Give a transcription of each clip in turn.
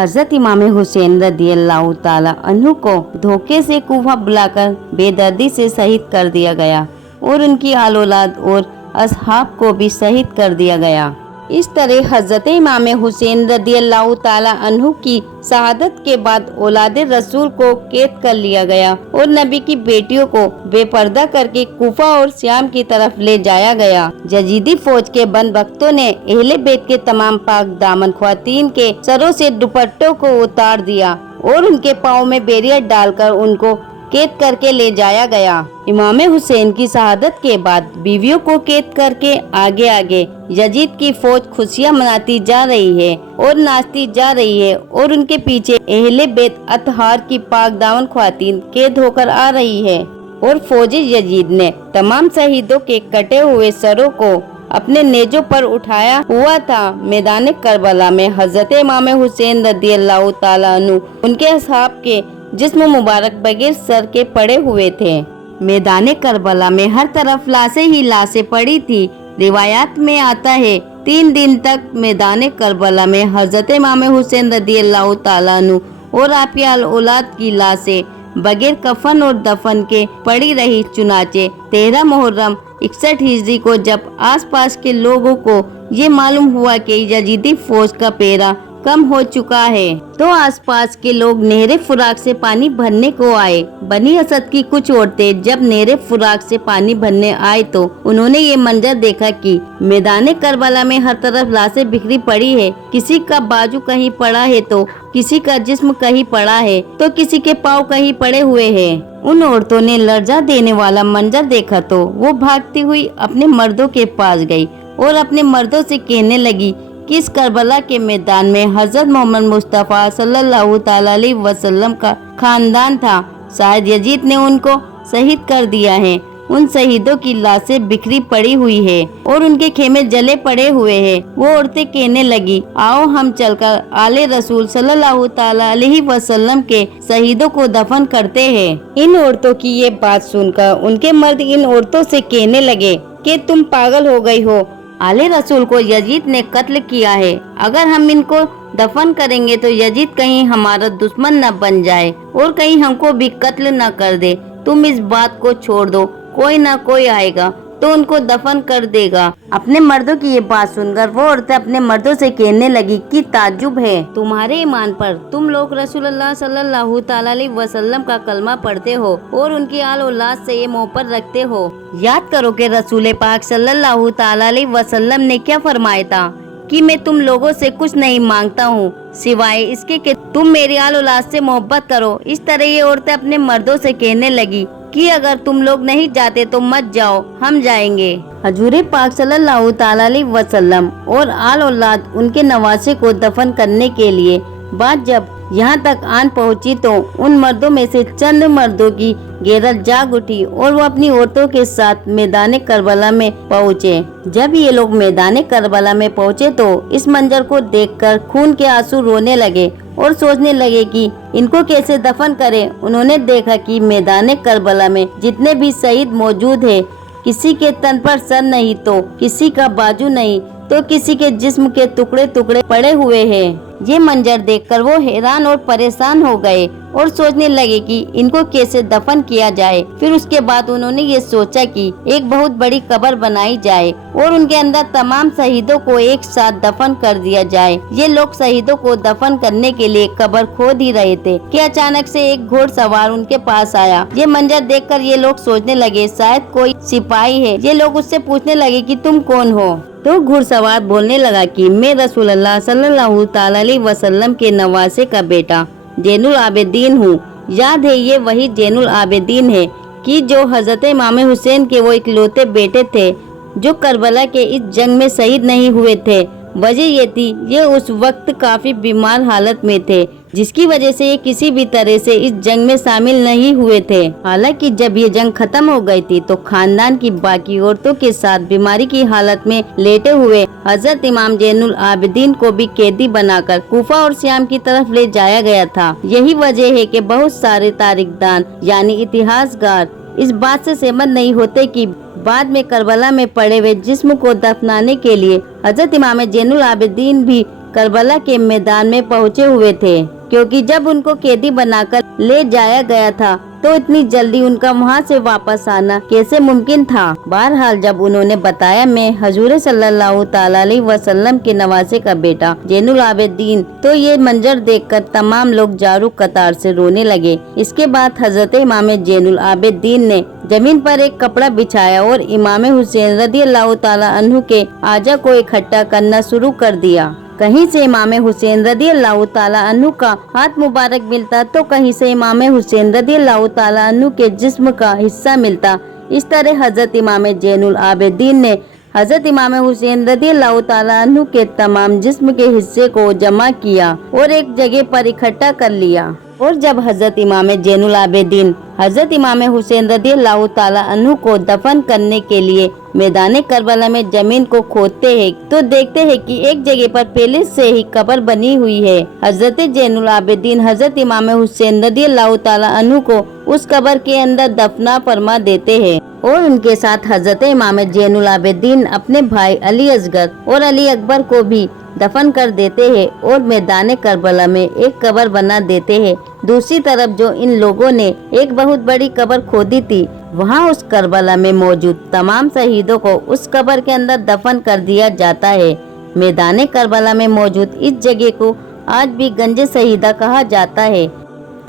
हजरत इमाम हुसैन रदियल्लाहु ताला अन्हु को धोखे से कूफा बुलाकर बेदर्दी से शहीद कर दिया गया और उनकी आल औलाद और असहाब को भी शहीद कर दिया गया। इस तरह हजरत इमाम हुसैन रदियल्लाहु ताला अन्हु की शहादत के बाद औलादे रसूल को कैद कर लिया गया और नबी की बेटियों को बेपर्दा करके कूफा और श्याम की तरफ ले जाया गया। यजीदी फौज के बंदबख्तों ने अहले बैत के तमाम पाक दामन ख्वातीन के सरों से दुपट्टों को उतार दिया और उनके पाँव में बेरिया डालकर उनको कैद करके ले जाया गया। इमाम हुसैन की शहादत के बाद बीवियों को कैद करके आगे आगे यजीद की फौज खुशियां मनाती जा रही है और नाचती जा रही है और उनके पीछे अहले बैत अतहार की पाक दामन ख्वातीन कैद होकर आ रही है और फौज यजीद ने तमाम शहीदों के कटे हुए सरों को अपने नेजों पर उठाया हुआ था। मैदान करबला में हजरत इमाम हुसैन रदियल्लाहु ताला अन्हु उनके असहाब के जिस्म मुबारक बगैर सर के पड़े हुए थे। मैदान करबला में हर तरफ लाशें ही लाशें पड़ी थी। रिवायात में आता है 3 दिन तक मैदान करबला में हजरत इमाम हुसैन रदियल्लाहु ताला अन्हु और आपकी औलाद की लाशें बगैर कफन और दफन के पड़ी रही। चुनाचे 13 मुहर्रम 61 हिजरी को जब आसपास के लोगों को ये मालूम हुआ कि यजीदी फौज का पहरा कम हो चुका है तो आसपास के लोग नहरे फुराक से पानी भरने को आए। बनी असद की कुछ औरतें जब नहरे फुराक से पानी भरने आए तो उन्होंने ये मंजर देखा कि मैदान करबला में हर तरफ लाशें बिखरी पड़ी है। किसी का बाजू कहीं पड़ा है तो किसी का जिस्म कहीं पड़ा है तो किसी के पाँव कहीं पड़े हुए हैं। उन औरतों ने लर्जा देने वाला मंजर देखा तो वो भागती हुई अपने मर्दों के पास गई और अपने मर्दों से कहने लगी कि इस करबला के मैदान में हजरत मोहम्मद मुस्तफ़ा सल्लल्लाहु ताला अलैहि वसल्लम का खानदान था। शायद यजीद ने उनको शहीद कर दिया है। उन शहीदों की लाशें बिखरी पड़ी हुई है और उनके खेमे जले पड़े हुए हैं। वो औरतें कहने लगी, आओ हम चलकर आले रसूल सल्लल्लाहु ताला अलैहि वसल्लम के शहीदों को दफन करते हैं। इन औरतों की ये बात सुनकर उनके मर्द इन औरतों से कहने लगे कि तुम पागल हो गई हो। आले रसूल को यजीद ने कत्ल किया है। अगर हम इनको दफन करेंगे तो यजीद कहीं हमारा दुश्मन न बन जाए और कहीं हमको भी कत्ल न कर दे। तुम इस बात को छोड़ दो, कोई ना कोई आएगा तो उनको दफन कर देगा। अपने मर्दों की ये बात सुनकर वो औरतें अपने मर्दों से कहने लगी कि ताज्जुब है तुम्हारे ईमान पर, तुम लोग रसूलुल्लाह सल्लल्लाहु ताला अलैहि वसल्लम का कलमा पढ़ते हो और उनकी आल औलाद से ये मोहब्बत रखते हो। याद करो कि रसूल पाक सल्लल्लाहु ताला अलैहि वसल्लम ने क्या फरमाया था कि मैं तुम लोगों से कुछ नहीं मांगता हूँ सिवाय इसके कि तुम मेरी आल औलाद से मोहब्बत करो। इस तरह ये औरतें अपने मर्दों से कहने लगी कि अगर तुम लोग नहीं जाते तो मत जाओ, हम जाएंगे। हजूर पाक सल्लल्लाहु ताला अलैहि वसल्लम और आल औलाद उनके नवासे को दफन करने के लिए बात जब यहाँ तक आन पहुँची तो उन मर्दों में से चंद मर्दों की गैरत जाग उठी और वो अपनी औरतों के साथ मैदान करबला में पहुँचे। जब ये लोग मैदान करबला में पहुँचे तो इस मंजर को देखकर खून के आंसू रोने लगे और सोचने लगे कि इनको कैसे दफन करें। उन्होंने देखा कि मैदान करबला में जितने भी शहीद मौजूद है, किसी के तन पर सर नहीं तो किसी का बाजू नहीं तो किसी के जिस्म के टुकड़े टुकड़े पड़े हुए हैं। ये मंजर देखकर वो हैरान और परेशान हो गए और सोचने लगे कि इनको कैसे दफन किया जाए। फिर उसके बाद उन्होंने ये सोचा कि एक बहुत बड़ी कब्र बनाई जाए और उनके अंदर तमाम शहीदों को एक साथ दफन कर दिया जाए। ये लोग शहीदों को दफन करने के लिए कब्र खोद ही रहे थे कि अचानक से एक घोड़सवार उनके पास आया। ये मंजर देखकर ये लोग सोचने लगे शायद कोई सिपाही है। ये लोग उससे पूछने लगे कि तुम कौन हो? तो घुड़सवार बोलने लगा कि मैं रसूलुल्लाह सल्लल्लाहु ताला अलैहि वसल्लम के नवासे का बेटा जैनुल आबिदीन हूँ। याद है ये वही जैनुल आबिदीन है कि जो हजरत इमाम हुसैन के वो इकलौते बेटे थे जो करबला के इस जंग में शहीद नहीं हुए थे। वजह ये थी ये उस वक्त काफी बीमार हालत में थे जिसकी वजह से ये किसी भी तरह से इस जंग में शामिल नहीं हुए थे। हालांकि जब ये जंग खत्म हो गई थी तो खानदान की बाकी औरतों के साथ बीमारी की हालत में लेटे हुए हजरत इमाम जैनुल आबिदीन को भी कैदी बनाकर कूफा और श्याम की तरफ ले जाया गया था। यही वजह है कि बहुत सारे तारीखदान यानी इतिहासकार इस बात से सहमत नहीं होते कि बाद में करबला में पड़े हुए जिस्म को दफनाने के लिए हजरत इमाम जैनुल आबिदीन भी करबला के मैदान में पहुंचे हुए थे, क्योंकि जब उनको कैदी बनाकर ले जाया गया था तो इतनी जल्दी उनका वहां से वापस आना कैसे मुमकिन था। बहरहाल जब उन्होंने बताया मैं हजूर सल्लल्लाहु ताला अलैहि वसल्लम के नवासे का बेटा जैनुल आबिदीन, तो ये मंजर देखकर तमाम लोग जारू कतार से रोने लगे। इसके बाद हजरत इमाम जैनुल आबिदीन ने जमीन पर एक कपड़ा बिछाया और इमाम हुसैन रदियल्लाहु ताला अन्हु के आजा को इकट्ठा करना शुरू कर दिया। कहीं से इमाम हुसैन रदियल्लाहु ताला अन्हु का हाथ मुबारक मिलता तो कहीं से इमाम हुसैन रदियल्लाहु ताला अन्हु के जिस्म का हिस्सा मिलता। इस तरह हजरत इमाम जैनुल आबिदीन ने हजरत इमाम हुसैन रदियल्लाहु ताला अन्हु के तमाम जिस्म के हिस्से को जमा किया और एक जगह पर इकट्ठा कर लिया। और जब हजरत इमाम जैनुल आबिदीन हजरत इमाम हुसैन रदियल्लाहु ताला अन्हु को दफन करने के लिए मैदान करबला में जमीन को खोदते हैं तो देखते हैं कि एक जगह पर पहले से ही कब्र बनी हुई है। हजरत जैनुल आबिदीन हजरत इमाम हुसैन रदियल्लाहु ताला अन्हु को उस कब्र के अंदर दफना फरमा देते हैं और उनके साथ हजरत इमाम जैनुल आबिदीन अपने भाई अली असगर और अली अकबर को भी दफन कर देते हैं और मैदान करबला में एक कब्र बना देते हैं। दूसरी तरफ जो इन लोगों ने एक बहुत बड़ी कब्र खोदी थी, वहाँ उस करबला में मौजूद तमाम शहीदों को उस कब्र के अंदर दफन कर दिया जाता है। मैदान करबला में मौजूद इस जगह को आज भी गंज शहीदा कहा जाता है।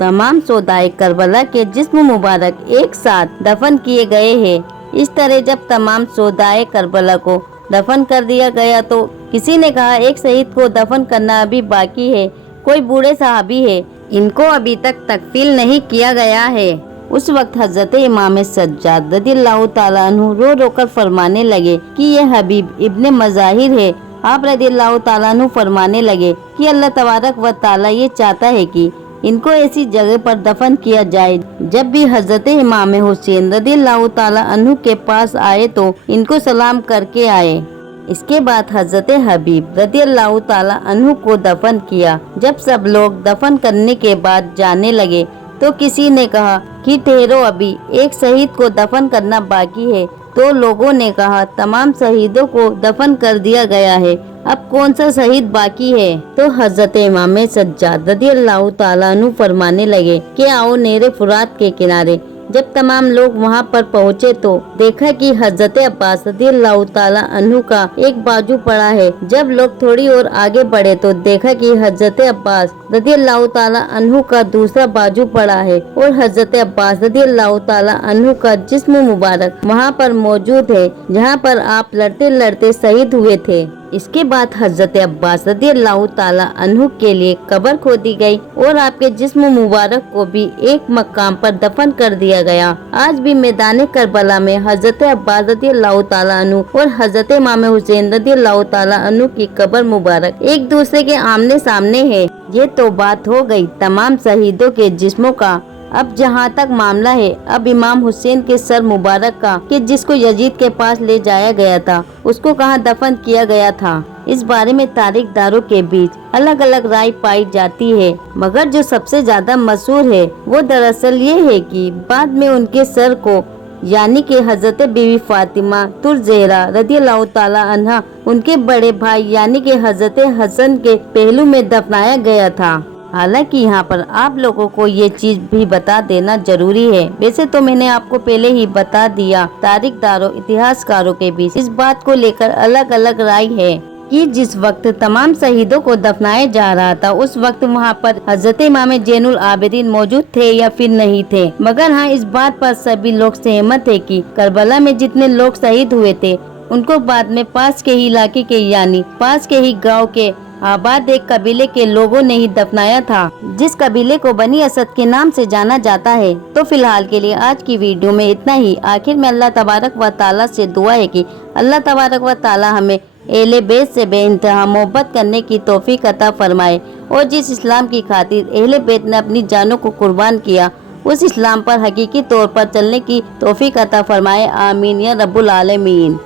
तमाम शोहदाए करबला के जिस्म मुबारक एक साथ दफन किए गए हैं। इस तरह जब तमाम शोहदाए करबला को दफन कर दिया गया तो किसी ने कहा एक शहीद को दफन करना अभी बाकी है, कोई बूढ़े साहबी है, इनको अभी तक तकफील नहीं किया गया है। उस वक्त हजरत इमाम सज्जाद रदियल्लाहु ताला अन्हु रो रो कर फरमाने लगे कि ये हबीब इब्ने मज़ाहिर है। आप रदियल्लाहु ताला अन्हु फरमाने लगे कि अल्लाह तबारक व ताला ये चाहता है कि इनको ऐसी जगह पर दफन किया जाए जब भी हजरत इमाम हुसैन रदियल्लाहु ताला अन्हु के पास आए तो इनको सलाम करके आए। इसके बाद हजरत हबीब रदियल्लाहु ताला अन्हु को दफन किया। जब सब लोग दफन करने के बाद जाने लगे तो किसी ने कहा कि ठहरो, अभी एक शहीद को दफन करना बाकी है। तो लोगों ने कहा तमाम शहीदों को दफन कर दिया गया है, अब कौन सा शहीद बाकी है। तो हजरत इमाम सज्जाद रदियल्लाहु ताला अन्हु फरमाने लगे कि आओ नेरे फुरात के किनारे। जब तमाम लोग वहां पर पहुंचे तो देखा कि हजरत अब्बास रदियल्लाहु ताला अन्हु का एक बाजू पड़ा है। जब लोग थोड़ी और आगे बढ़े तो देखा कि हजरत अब्बास रदियल्लाहु ताला अन्हु का दूसरा बाजू पड़ा है और हजरत अब्बास रदियल्लाहु ताला अन्हु का जिस्म मुबारक वहां पर मौजूद है जहां पर आप लड़ते लड़ते शहीद हुए थे। इसके बाद हजरत अब्बास रदियल्लाहु ताला अन्हु के लिए कब्र खोदी गई और आपके जिस्म मुबारक को भी एक मकाम पर दफन कर दिया गया। आज भी मैदान करबला में हजरत अब्बास रदियल्लाहु ताला अन्हु और हजरत इमाम हुसैन रदियल्लाहु ताला अन्हु की कब्र मुबारक एक दूसरे के आमने सामने है। ये तो बात हो गई तमाम शहीदों के जिस्मों का। अब जहाँ तक मामला है अब इमाम हुसैन के सर मुबारक का कि जिसको यजीद के पास ले जाया गया था उसको कहाँ दफन किया गया था, इस बारे में तारीखदारों के बीच अलग अलग राय पाई जाती है। मगर जो सबसे ज्यादा मशहूर है वो दरअसल ये है कि बाद में उनके सर को यानी कि हजरत बीवी फातिमा तुरज़हरा रदियल्लाहु ताला अन्हा उनके बड़े भाई यानी कि हजरत हसन के पहलू में दफनाया गया था। हालांकि यहाँ पर आप लोगों को ये चीज भी बता देना जरूरी है, वैसे तो मैंने आपको पहले ही बता दिया, तारीखदारों इतिहासकारों के बीच इस बात को लेकर अलग अलग राय है कि जिस वक्त तमाम शहीदों को दफनाया जा रहा था उस वक्त वहाँ पर हजरत इमाम जैनुल आबिदीन मौजूद थे या फिर नहीं थे। मगर हाँ, इस बात पर सभी लोग सहमत है कि करबला में जितने लोग शहीद हुए थे उनको बाद में पास के ही इलाके के यानी पास के ही गाँव के आबाद एक कबीले के लोगों ने ही दफनाया था, जिस कबीले को बनी असद के नाम से जाना जाता है। तो फिलहाल के लिए आज की वीडियो में इतना ही। आखिर में अल्लाह तबारक व ताला से दुआ है कि अल्लाह तबारक व ताला हमें अहले बैत से बेइंतहा मोहब्बत करने की तौफीक अता फरमाए और जिस इस्लाम की खातिर अहले बैत ने अपनी जानों को कुर्बान किया उस इस्लाम पर हकीकी तौर पर चलने की तौफीक अता फरमाए। आमीन या रब्बुल आलमीन।